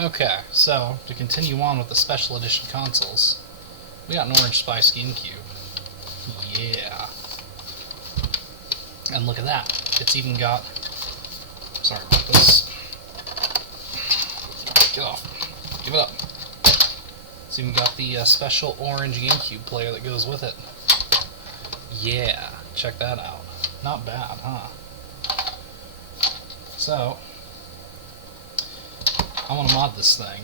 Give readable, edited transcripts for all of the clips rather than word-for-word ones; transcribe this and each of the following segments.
Okay, so to continue on with the special edition consoles, we got an Orange Spice GameCube. Yeah. And look at that. It's even got... Sorry about this. Get off. Give it up. It's even got the special orange GameCube player that goes with it. Yeah, check that out. Not bad, huh? So, I want to mod this thing.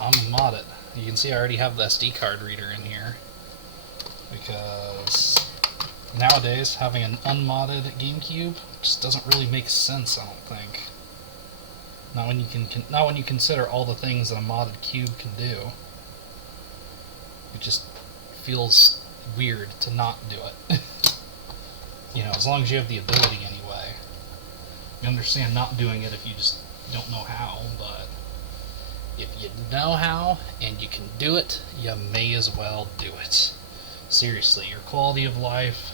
I'm gonna mod it. You can see I already have the SD card reader in here, because nowadays having an unmodded GameCube just doesn't really make sense, I don't think. Not when you consider all the things that a modded cube can do. It just feels weird to not do it. You know, as long as you have the ability anyway. You understand not doing it if you just don't know how, but if you know how and you can do it, you may as well do it. Seriously, your quality of life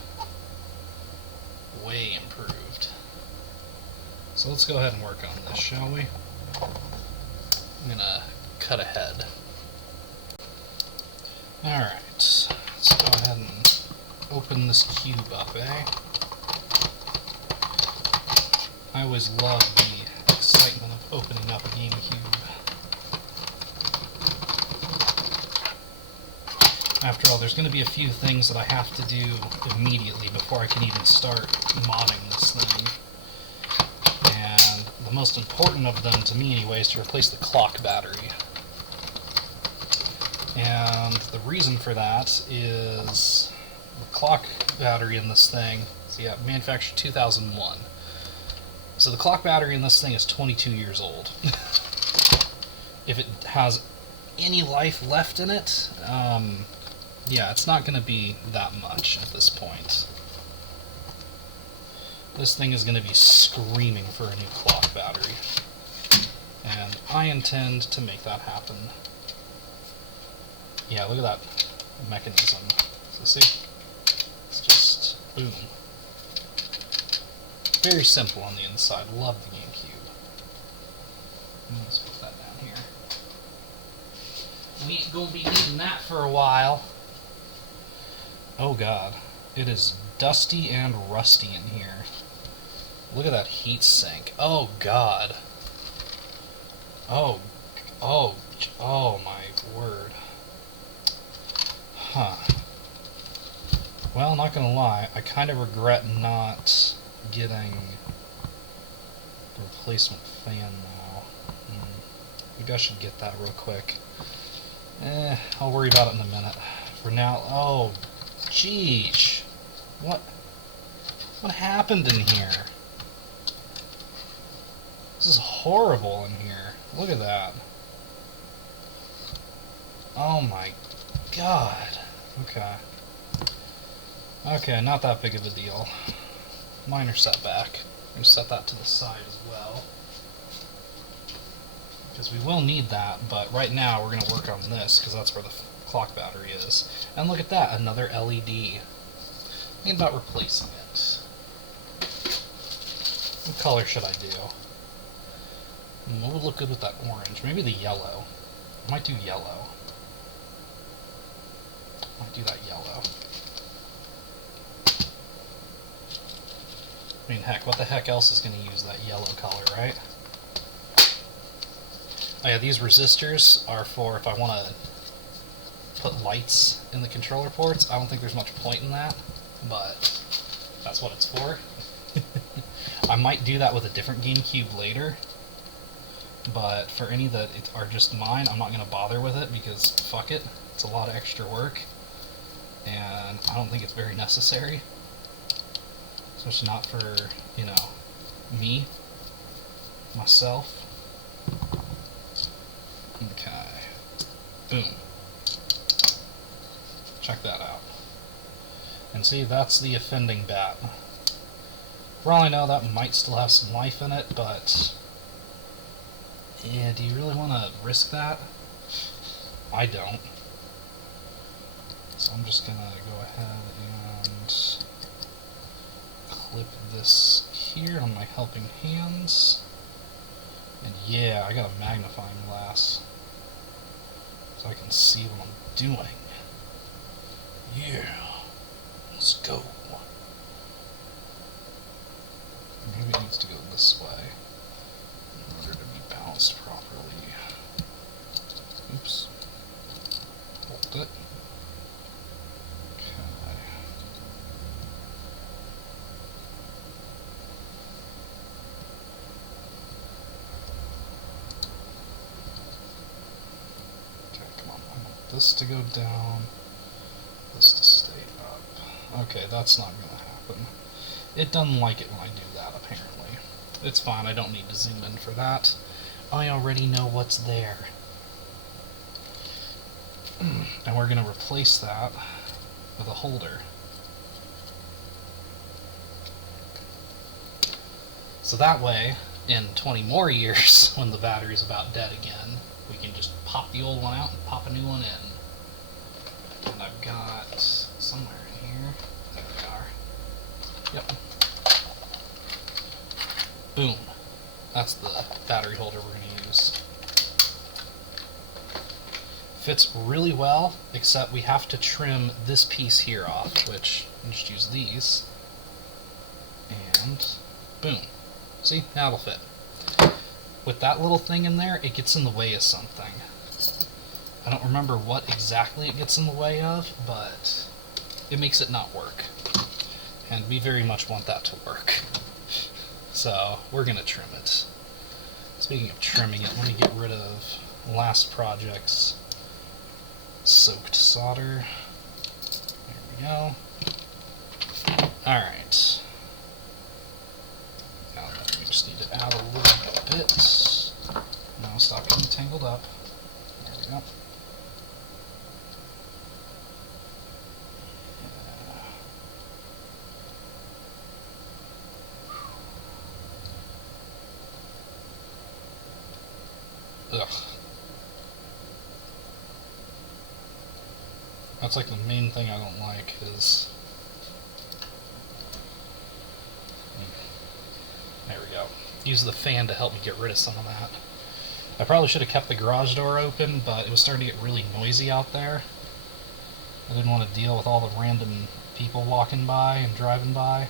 way improved. So let's go ahead and work on this, shall we? I'm gonna cut ahead. Alright, let's go ahead and open this cube up, eh? I always love the excitement of opening up a GameCube. After all, there's going to be a few things that I have to do immediately before I can even start modding this thing. And the most important of them, to me anyway, is to replace the clock battery. And the reason for that is the clock battery in this thing, so yeah, manufactured 2001. So the clock battery in this thing is 22 years old. If it has any life left in it, yeah, it's not going to be that much at this point. This thing is going to be screaming for a new clock battery. And I intend to make that happen. Yeah, look at that mechanism. So see? It's just, boom. Very simple on the inside. Love the GameCube. Let's put that down here. We ain't gonna be needing that for a while. Oh god. It is dusty and rusty in here. Look at that heat sink. Oh god. Oh my word. Huh. Well, not gonna lie, I kind of regret not getting the replacement fan now. Maybe I should get that real quick. I'll worry about it in a minute. For now, oh, jeez. What happened in here? This is horrible in here. Look at that. Oh my god. Okay. Okay, not that big of a deal. Minor setback. I'm going to set that to the side as well, because we will need that, but right now we're going to work on this, because that's where the clock battery is. And look at that, another LED. Think about replacing it. What color should I do? What would look good with that orange? Maybe the yellow. I might do yellow. I might do that yellow. I mean, heck, what the heck else is going to use that yellow color, right? Oh yeah, these resistors are for if I want to put lights in the controller ports. I don't think there's much point in that, but that's what it's for. I might do that with a different GameCube later, but for any that are just mine, I'm not going to bother with it, because fuck it, it's a lot of extra work, and I don't think it's very necessary. Especially not for, you know, me, myself. Okay. Boom. Check that out. And see, that's the offending bat. For all I know, that might still have some life in it, but yeah, do you really want to risk that? I don't. So I'm just going to go ahead and clip this here on my helping hands. And yeah, I got a magnifying glass so I can see what I'm doing. Yeah, let's go. Maybe it needs to go this way in order to be balanced properly. Oops. Hold it. Okay. Okay, come on. I want this to go down, this to stay up. Okay, that's not going to happen. It doesn't like it when I do that, apparently. It's fine, I don't need to zoom in for that. I already know what's there. And we're going to replace that with a holder. So that way, in 20 more years, when the battery's about dead again, we can just pop the old one out and pop a new one in. And I've got somewhere in here. There we are. Yep. Boom. That's the battery holder we're going to use. Fits really well, except we have to trim this piece here off, which I'll just use these. And boom. See? Now it'll fit. With that little thing in there, it gets in the way of something. I don't remember what exactly it gets in the way of, but it makes it not work. And we very much want that to work. So we're going to trim it. Speaking of trimming it, let me get rid of last project's soaked solder. There we go. Alright. Now we just need to add a little bit. Now stop getting tangled up. There we go. Ugh. That's like the main thing I don't like is... There we go. Use the fan to help me get rid of some of that. I probably should have kept the garage door open, but it was starting to get really noisy out there. I didn't want to deal with all the random people walking by and driving by.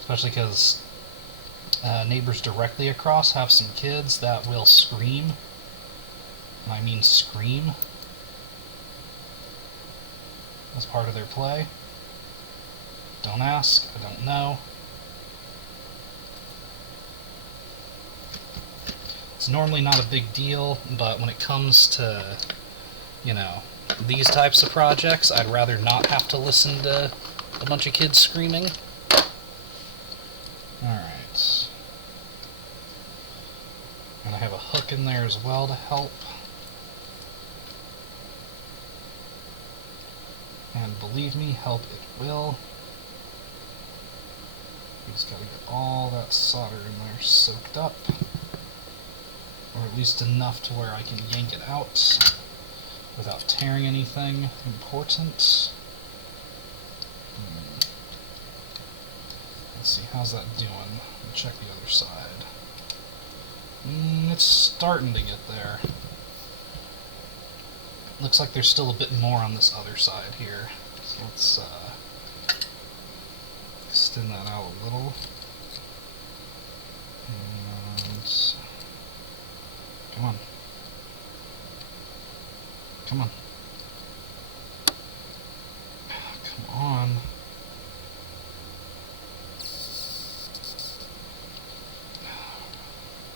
Especially because neighbors directly across have some kids that will scream. And I mean scream. As part of their play. Don't ask, I don't know. It's normally not a big deal, but when it comes to, you know, these types of projects, I'd rather not have to listen to a bunch of kids screaming. Alright. And I have a hook in there as well to help. And believe me, help it will. We just gotta get all that solder in there soaked up. Or at least enough to where I can yank it out without tearing anything important. Let's see, how's that doing? Check the other side. It's starting to get there. Looks like there's still a bit more on this other side here. So let's extend that out a little. And come on. Come on. Come on.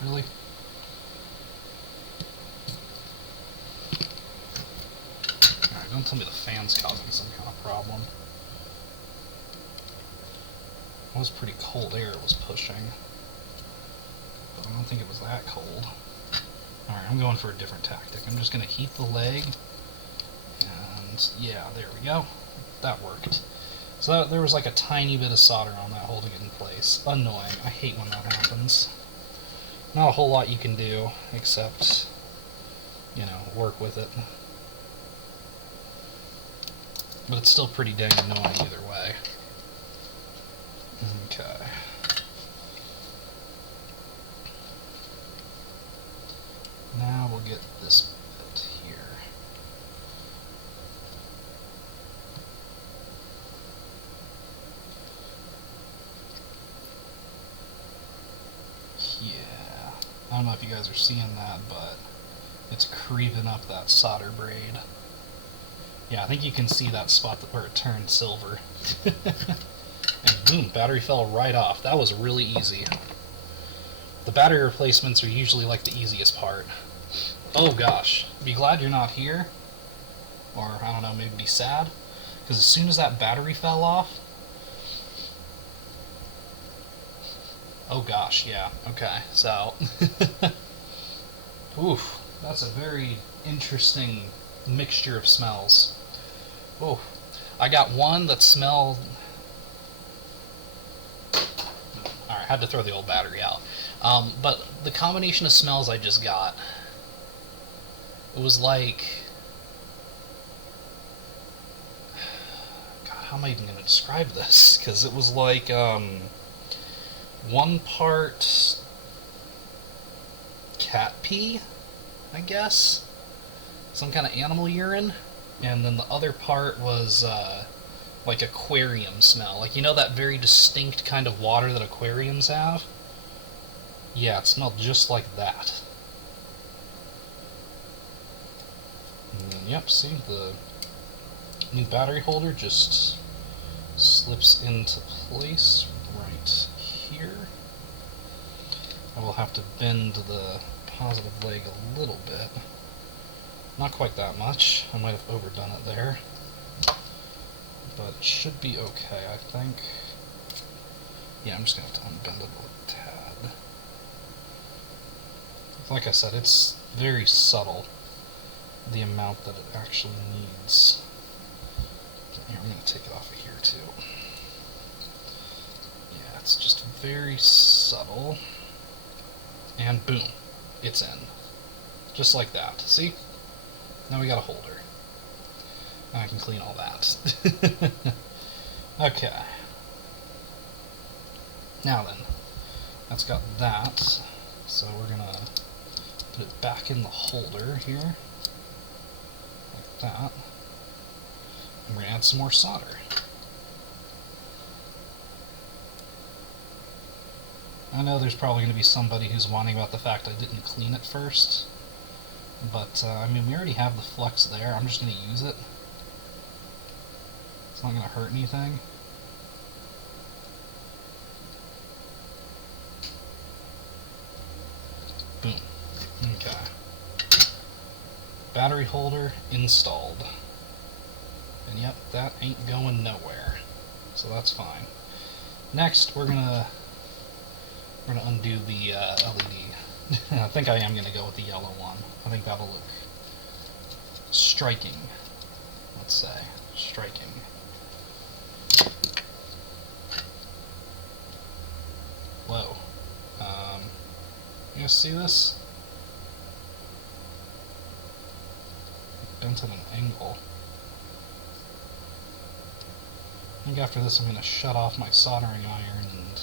Really? Alright, don't tell me the fan's causing some kind of problem. It was pretty cold air it was pushing. But I don't think it was that cold. Alright, I'm going for a different tactic. I'm just going to heat the leg. And yeah, there we go. That worked. So there was like a tiny bit of solder on that holding it in place. Annoying. I hate when that happens. Not a whole lot you can do, except, you know, work with it. But it's still pretty dang annoying either way. Okay. get this bit here. Yeah, I don't know if you guys are seeing that, but it's creeping up that solder braid. Yeah, I think you can see that spot where it turned silver. And boom, battery fell right off. That was really easy. The battery replacements are usually like the easiest part. Oh gosh, be glad you're not here. Or, I don't know, maybe be sad. Because as soon as that battery fell off... Oh gosh, yeah, okay, so... Oof, that's a very interesting mixture of smells. Oh, I got one that smelled... Alright, had to throw the old battery out. But the combination of smells I just got, it was like... God, how am I even going to describe this? Because it was like, one part cat pee, I guess? Some kind of animal urine. And then the other part was, like aquarium smell. Like, you know that very distinct kind of water that aquariums have? Yeah, it smelled just like that. And, yep, see, the new battery holder just slips into place right here. I will have to bend the positive leg a little bit. Not quite that much. I might have overdone it there. But it should be okay, I think. Yeah, I'm just going to have to unbend it a tad. Like I said, it's very subtle, the amount that it actually needs. Here, I'm going to take it off of here, too. Yeah, it's just very subtle. And boom, it's in. Just like that. See? Now we got a holder. Now I can clean all that. Okay. Now then, that's got that. So we're going to put it back in the holder here. Like that. And we're going to add some more solder. I know there's probably going to be somebody who's whining about the fact I didn't clean it first. But, I mean, we already have the flux there. I'm just going to use it. It's not going to hurt anything. Boom. Okay. Battery holder installed. And yep, that ain't going nowhere. So that's fine. Next, we're gonna undo the LED. I think I am gonna go with the yellow one. I think that'll look striking. Let's say striking. Whoa. You guys see this? Bent at an angle. I think after this I'm going to shut off my soldering iron and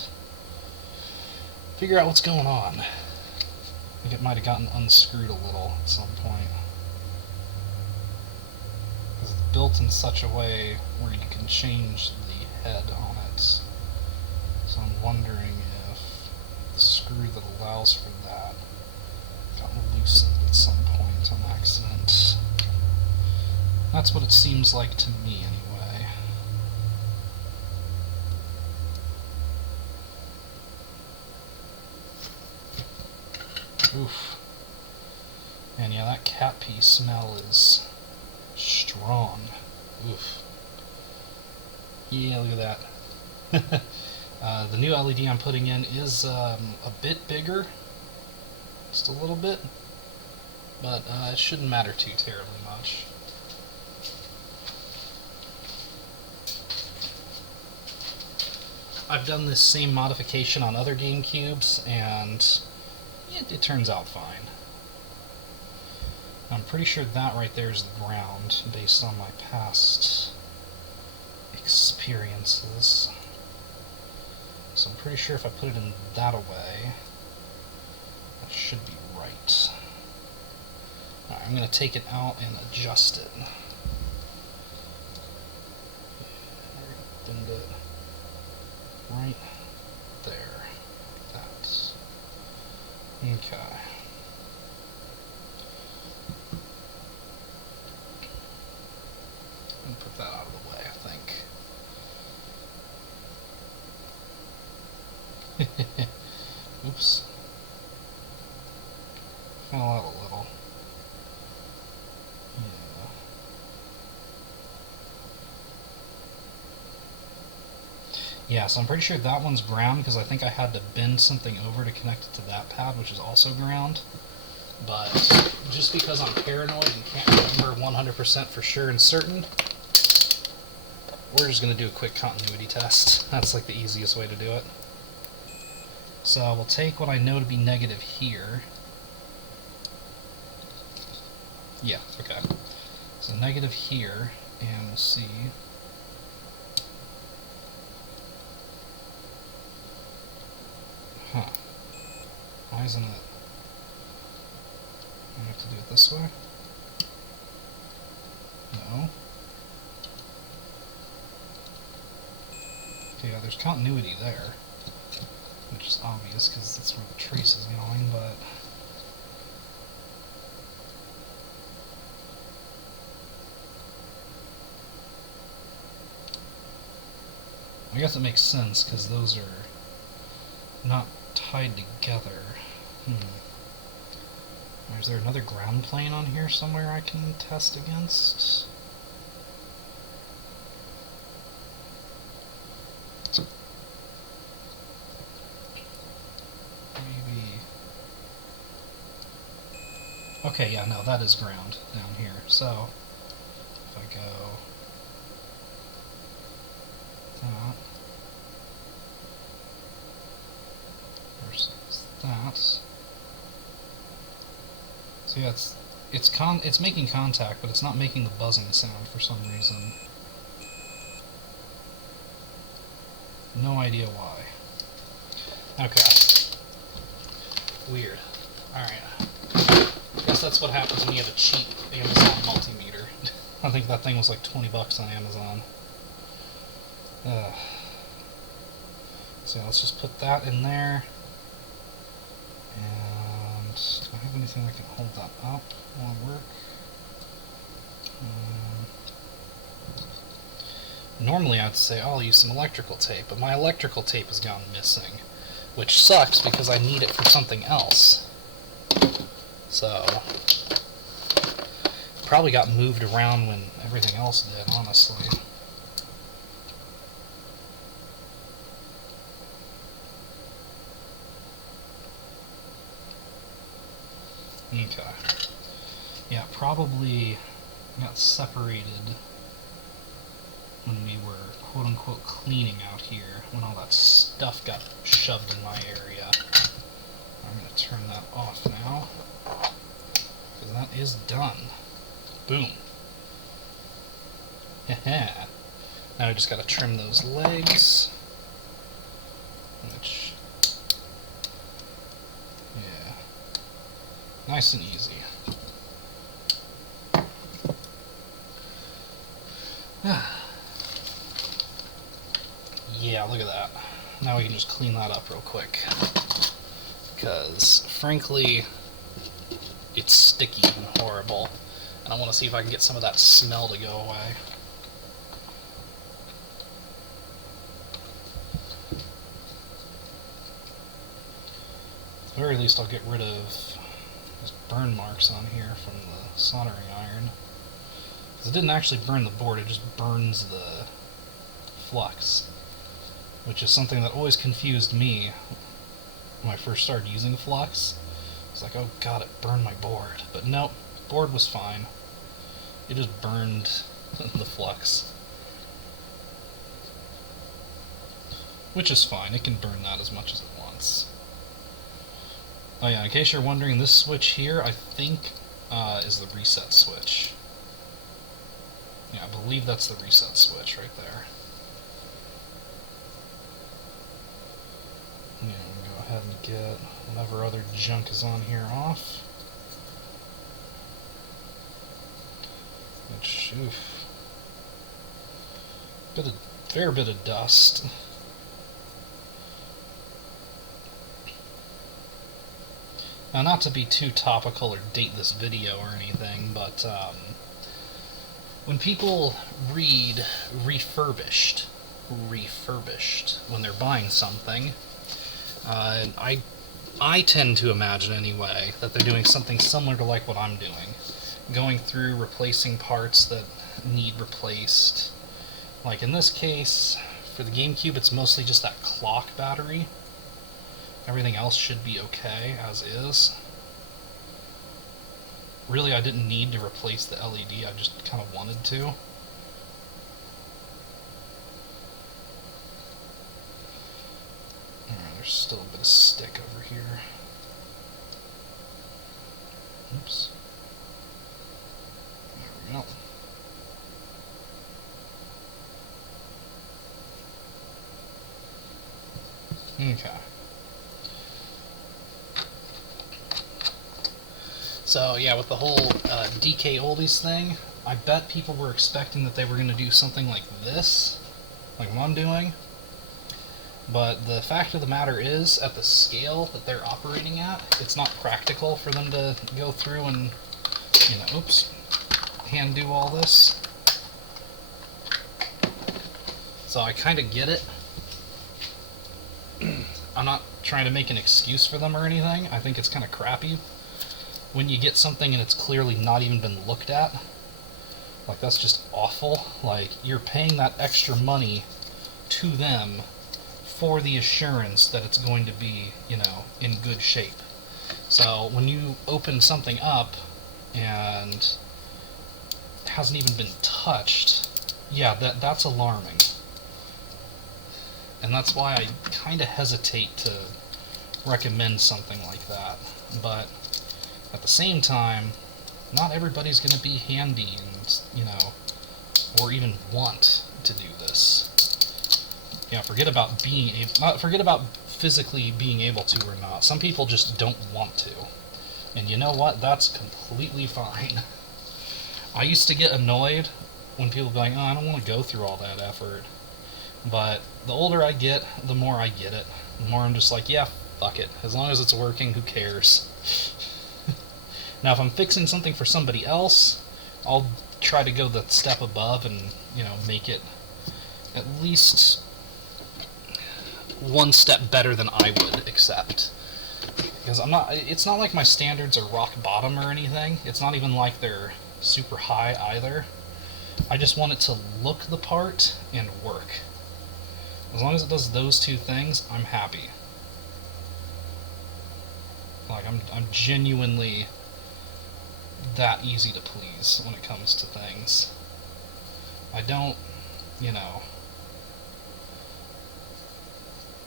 figure out what's going on. I think it might have gotten unscrewed a little at some point. It's built in such a way where you can change the head on it. So I'm wondering if the screw that allows for that got loosened at some point on accident. That's what it seems like to me, anyway. Oof. And yeah, that cat pee smell is strong. Oof. Yeah, look at that. The new LED I'm putting in is a bit bigger, just a little bit, but it shouldn't matter too terribly much. I've done this same modification on other GameCubes, and it turns out fine. I'm pretty sure that right there is the ground, based on my past experiences. So I'm pretty sure if I put it in that away, that should be right. Alright, I'm going to take it out and adjust it. Bend it right there. That. Okay. And put that out of the way, I think. Oops. Fell out a little. Yeah, so I'm pretty sure that one's ground because I think I had to bend something over to connect it to that pad, which is also ground. But just because I'm paranoid and can't remember 100% for sure and certain, we're just going to do a quick continuity test. That's like the easiest way to do it. So we'll take what I know to be negative here. Yeah, okay. So negative here, and we'll see. Huh. Why isn't it? I have to do it this way? No. Okay, yeah, there's continuity there, which is obvious because that's where the trace is going, but... I guess it makes sense because those are not tied together. Is there another ground plane on here somewhere I can test against? Maybe... Okay, yeah, no, that is ground down here. So, if I go... that versus that. So yeah, it's making contact, but it's not making the buzzing sound for some reason. No idea why. Okay. Weird. Alright. Guess that's what happens when you have a cheap Amazon multimeter. I think that thing was like 20 bucks on Amazon. So let's just put that in there. And do I have anything that can hold that up while I work? Normally I'd say, oh, I'll use some electrical tape, but my electrical tape has gone missing, which sucks because I need it for something else. So, probably got moved around when everything else did, honestly. Okay. Yeah, probably got separated when we were quote-unquote cleaning out here, when all that stuff got shoved in my area. I'm going to turn that off now, because that is done. Boom. Haha. Now we just got to trim those legs, which, yeah, nice and easy. Yeah, look at that. Now we can just clean that up real quick. Because, frankly, it's sticky and horrible. And I want to see if I can get some of that smell to go away. At the very least, I'll get rid of those burn marks on here from the soldering iron. Because it didn't actually burn the board, it just burns the flux. Which is something that always confused me when I first started using flux. It's like, oh god, it burned my board. But nope, board was fine. It just burned the flux. Which is fine, it can burn that as much as it wants. Oh yeah, in case you're wondering, this switch here, I think, is the reset switch. Yeah, I believe that's the reset switch right there. Yeah, we'll go ahead and get whatever other junk is on here off. which, oof, fair bit of dust. Now, not to be too topical or date this video or anything, but when people read refurbished when they're buying something, I tend to imagine anyway that they're doing something similar to like what I'm doing, going through replacing parts that need replaced. Like in this case, for the GameCube, it's mostly just that clock battery. Everything else should be okay as is. Really, I didn't need to replace the LED, I just kind of wanted to. There's still a bit of stick over here. Oops. There we go. Okay. So yeah, with the whole DK Oldies thing, I bet people were expecting that they were going to do something like this, like what I'm doing. But the fact of the matter is, at the scale that they're operating at, it's not practical for them to go through and, you know, oops, hand do all this. So I kind of get it. I'm not trying to make an excuse for them or anything. I think it's kind of crappy when you get something and it's clearly not even been looked at. Like, that's just awful. Like, you're paying that extra money to them for the assurance that it's going to be, you know, in good shape. So when you open something up and it hasn't even been touched, yeah, that's alarming. And that's why I kind of hesitate to recommend something like that. But at the same time, not everybody's going to be handy and, you know, or even want to do this. Yeah, forget about physically being able to or not. Some people just don't want to. And you know what? That's completely fine. I used to get annoyed when people going, oh, I don't want to go through all that effort. But the older I get, the more I get it. The more I'm just like, yeah, fuck it. As long as it's working, who cares? Now, if I'm fixing something for somebody else, I'll try to go the step above and, you know, make it at least one step better than I would accept. Because it's not like my standards are rock bottom or anything. It's not even like they're super high either. I just want it to look the part and work. As long as it does those two things, I'm happy. Like, I'm genuinely that easy to please when it comes to things. I don't, you know,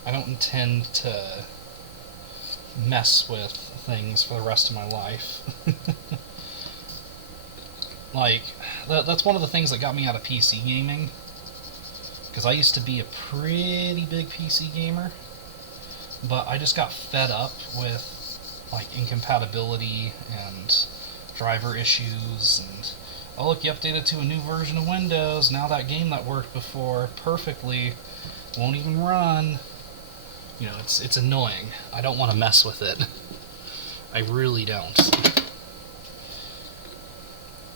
I don't intend to mess with things for the rest of my life. Like, that's one of the things that got me out of PC gaming. Because I used to be a pretty big PC gamer. But I just got fed up with, like, incompatibility and driver issues and, oh look, you updated to a new version of Windows, now that game that worked before perfectly won't even run. You know, it's annoying. I don't want to mess with it. I really don't.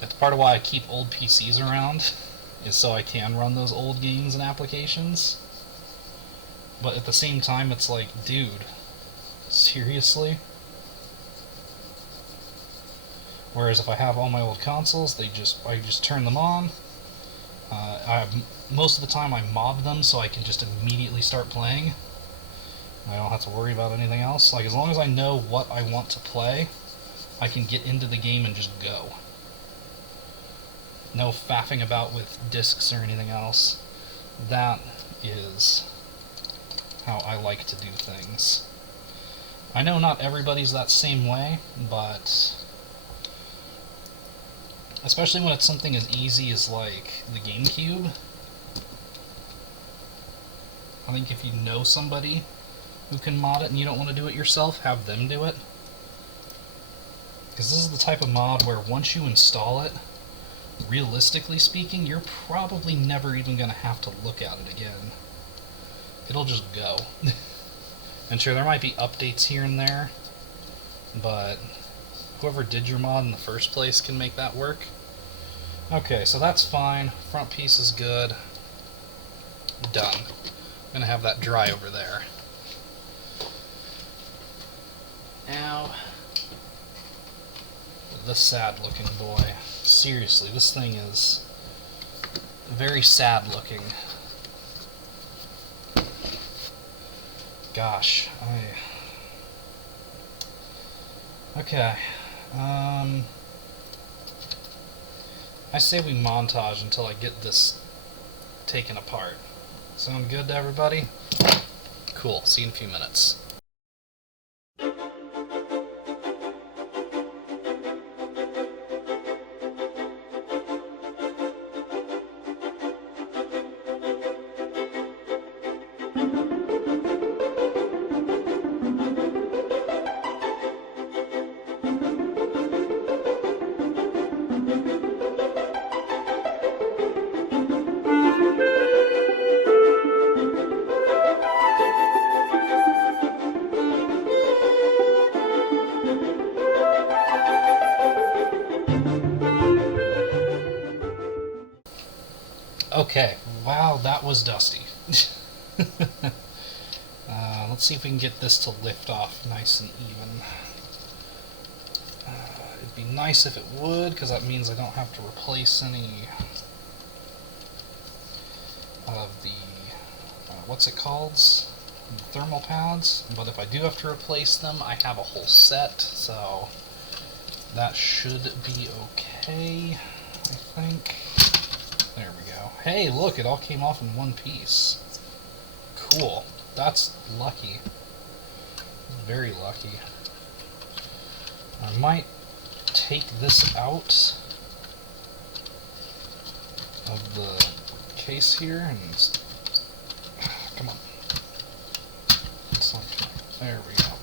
That's part of why I keep old PCs around, is so I can run those old games and applications. But at the same time, it's like, dude, seriously? Whereas if I have all my old consoles, I just turn them on. Most of the time I mod them so I can just immediately start playing. I don't have to worry about anything else. Like, as long as I know what I want to play, I can get into the game and just go. No faffing about with discs or anything else. That is how I like to do things. I know not everybody's that same way, but especially when it's something as easy as, like, the GameCube, I think if you know somebody who can mod it and you don't want to do it yourself, have them do it. Because this is the type of mod where once you install it, realistically speaking, you're probably never even going to have to look at it again. It'll just go. And sure, there might be updates here and there, but whoever did your mod in the first place can make that work. Okay, so that's fine. Front piece is good. Done. I'm going to have that dry over there. Now, the sad looking boy. Seriously, this thing is very sad looking. Gosh, okay. I say we montage until I get this taken apart. Sound good to everybody? Cool, see you in a few minutes. Okay, wow, that was dusty. Let's see if we can get this to lift off nice and even. It'd be nice if it would, because that means I don't have to replace any of the, what's it called? Thermal pads. But if I do have to replace them, I have a whole set, so that should be okay, I think. There we go. Hey, look, it all came off in one piece. Cool. That's lucky. Very lucky. I might take this out of the case here and... Come on. There we go.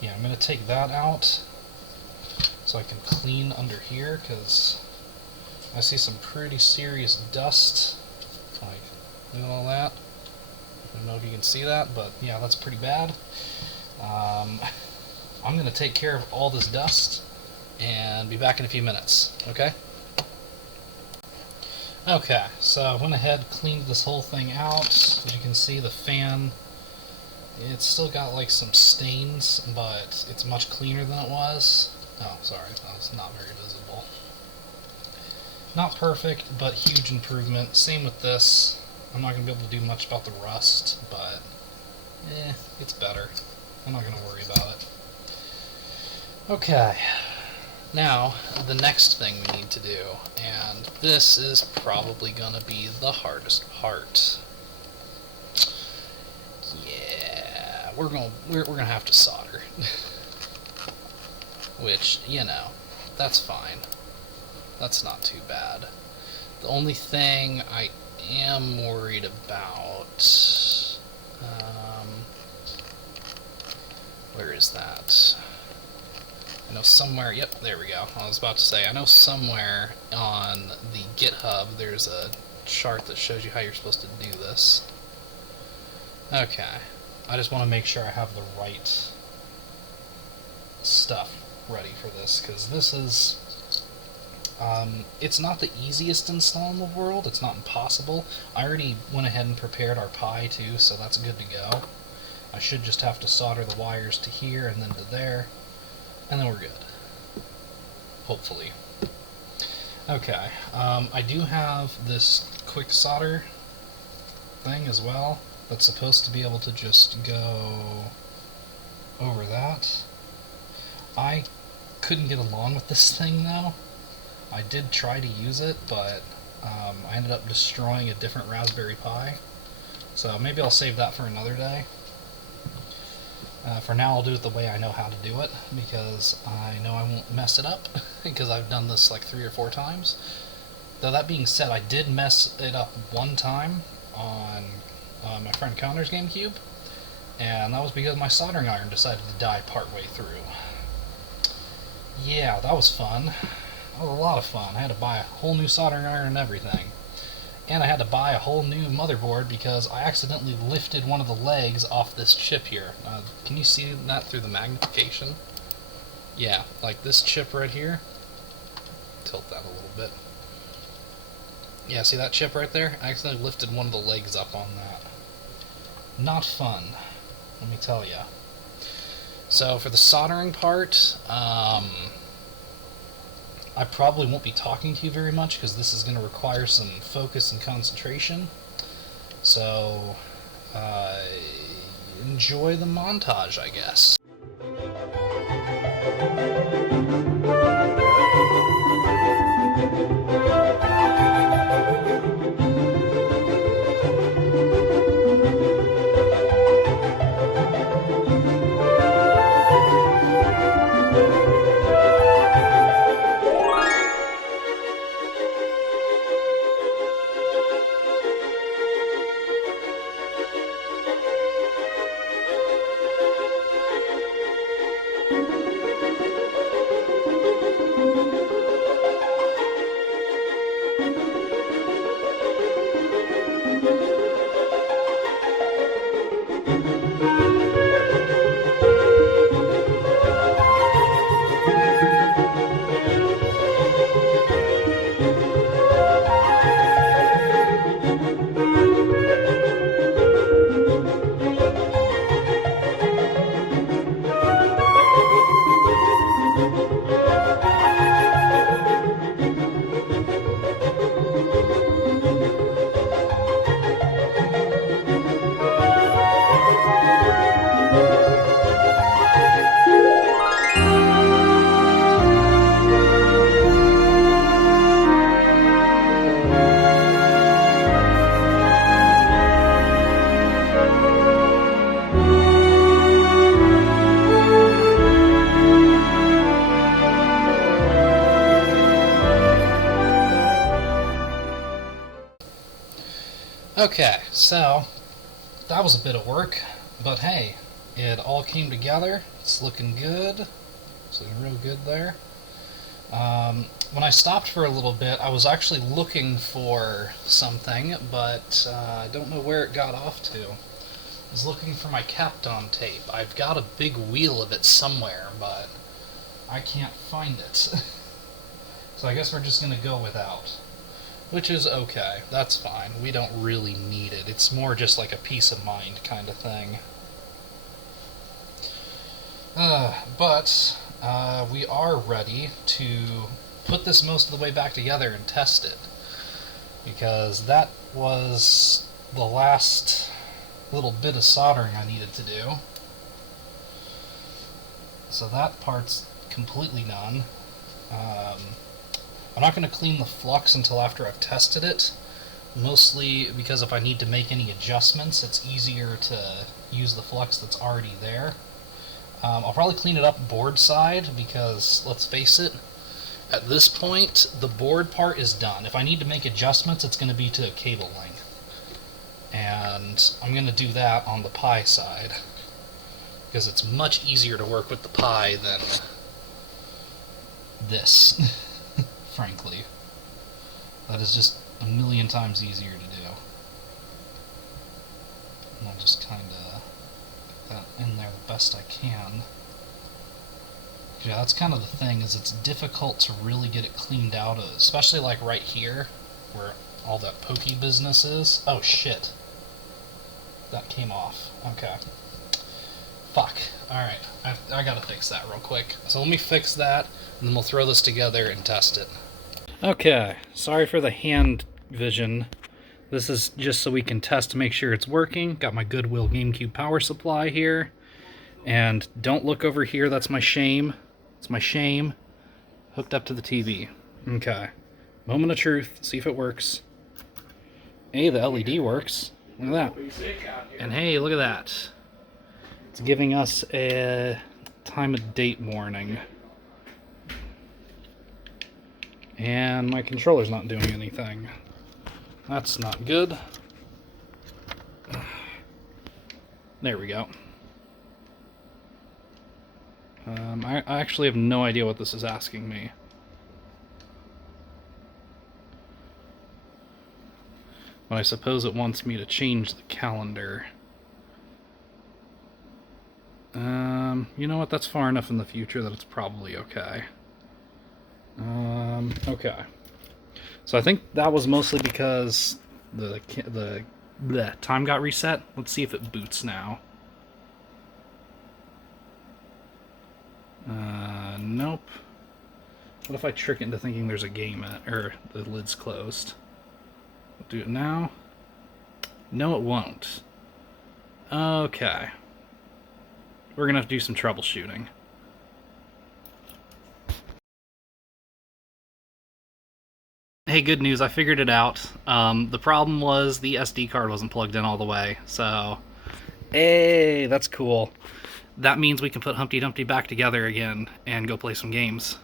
Yeah, I'm going to take that out so I can clean under here, because I see some pretty serious dust. Like, look at all that. I don't know if you can see that, but yeah, that's pretty bad. I'm going to take care of all this dust and be back in a few minutes, okay? Okay, so I went ahead, cleaned this whole thing out. As you can see, the fan, it's still got like some stains, but it's much cleaner than it was. Oh, sorry, that was not very visible. Not perfect, but huge improvement. Same with this. I'm not going to be able to do much about the rust, but it's better. I'm not going to worry about it. Okay, now the next thing we need to do, and this is probably going to be the hardest part. Yeah, we're gonna have to solder, which, you know, that's fine. That's not too bad. The only thing I am worried about, where is that? I know somewhere, yep, there we go. I was about to say, I know somewhere on the GitHub there's a chart that shows you how you're supposed to do this. Okay, I just want to make sure I have the right stuff ready for this, because this is, it's not the easiest install in the world. It's not impossible. I already went ahead and prepared our Pi too, so that's good to go. I should just have to solder the wires to here and then to there, and then we're good. Hopefully. Okay, I do have this quick solder thing as well that's supposed to be able to just go over that. I couldn't get along with this thing though. I did try to use it, but I ended up destroying a different Raspberry Pi. So maybe I'll save that for another day. For now, I'll do it the way I know how to do it, because I know I won't mess it up, because I've done this like 3 or 4 times. Though that being said, I did mess it up one time on my friend Connor's GameCube, and that was because my soldering iron decided to die partway through. Yeah, that was fun. That was a lot of fun. I had to buy a whole new soldering iron and everything. And I had to buy a whole new motherboard because I accidentally lifted one of the legs off this chip here. Can you see that through the magnification? Yeah, like this chip right here. Tilt that a little bit. Yeah, see that chip right there? I accidentally lifted one of the legs up on that. Not fun, let me tell you. So for the soldering part, I probably won't be talking to you very much because this is going to require some focus and concentration. So, enjoy the montage, I guess. Okay, so that was a bit of work, but hey, it all came together. It's looking good. It's looking real good there. When I stopped for a little bit, I was actually looking for something, but I don't know where it got off to. I was looking for my Capton tape. I've got a big wheel of it somewhere, but I can't find it. So I guess we're just going to go without. Which is okay. That's fine. We don't really need it. It's more just like a peace of mind kind of thing. But we are ready to put this most of the way back together and test it. Because that was the last little bit of soldering I needed to do. So that part's completely done. I'm not going to clean the flux until after I've tested it, mostly because if I need to make any adjustments, it's easier to use the flux that's already there. I'll probably clean it up board side because, let's face it, at this point, the board part is done. If I need to make adjustments, it's going to be to a cable length. And I'm going to do that on the Pi side, because it's much easier to work with the Pi than this. Frankly. That is just a million times easier to do. And I'll just kind of get that in there the best I can. Yeah, that's kind of the thing, is it's difficult to really get it cleaned out, especially like right here, where all that pokey business is. Oh shit. That came off. Okay. Fuck. Alright, I gotta fix that real quick. So let me fix that, and then we'll throw this together and test it. Okay, sorry for the hand vision. This is just so we can test to make sure it's working. Got my Goodwill GameCube power supply here. And don't look over here, that's my shame. It's my shame. Hooked up to the TV. Okay. Moment of truth, see if it works. Hey, the LED works. Look at that. And hey, look at that. It's giving us a time of date warning. And my controller's not doing anything. That's not good. There we go. I actually have no idea what this is asking me. But I suppose it wants me to change the calendar. You know what? That's far enough in the future that it's probably okay. Okay. So I think that was mostly because the time got reset. Let's see if it boots now. Nope. What if I trick it into thinking there's a game or the lid's closed? I'll do it now. No, it won't. Okay. We're gonna have to do some troubleshooting. Hey, good news, I figured it out. The problem was the SD card wasn't plugged in all the way, so... Hey, that's cool. That means we can put Humpty Dumpty back together again and go play some games.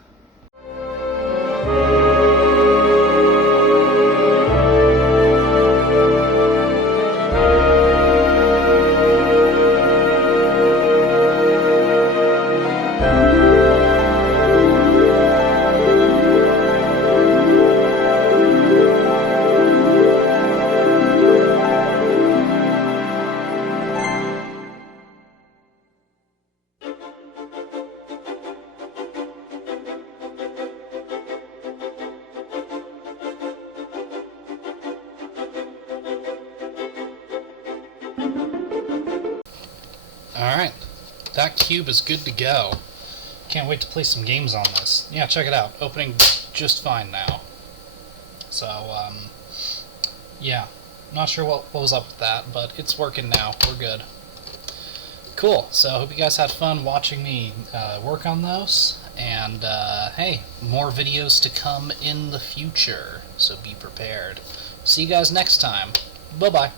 Alright, that cube is good to go. Can't wait to play some games on this. Yeah, check it out. Opening just fine now. So, yeah. Not sure what was up with that, but it's working now. We're good. Cool. So, hope you guys had fun watching me work on those. And, hey, more videos to come in the future. So be prepared. See you guys next time. Bye-bye.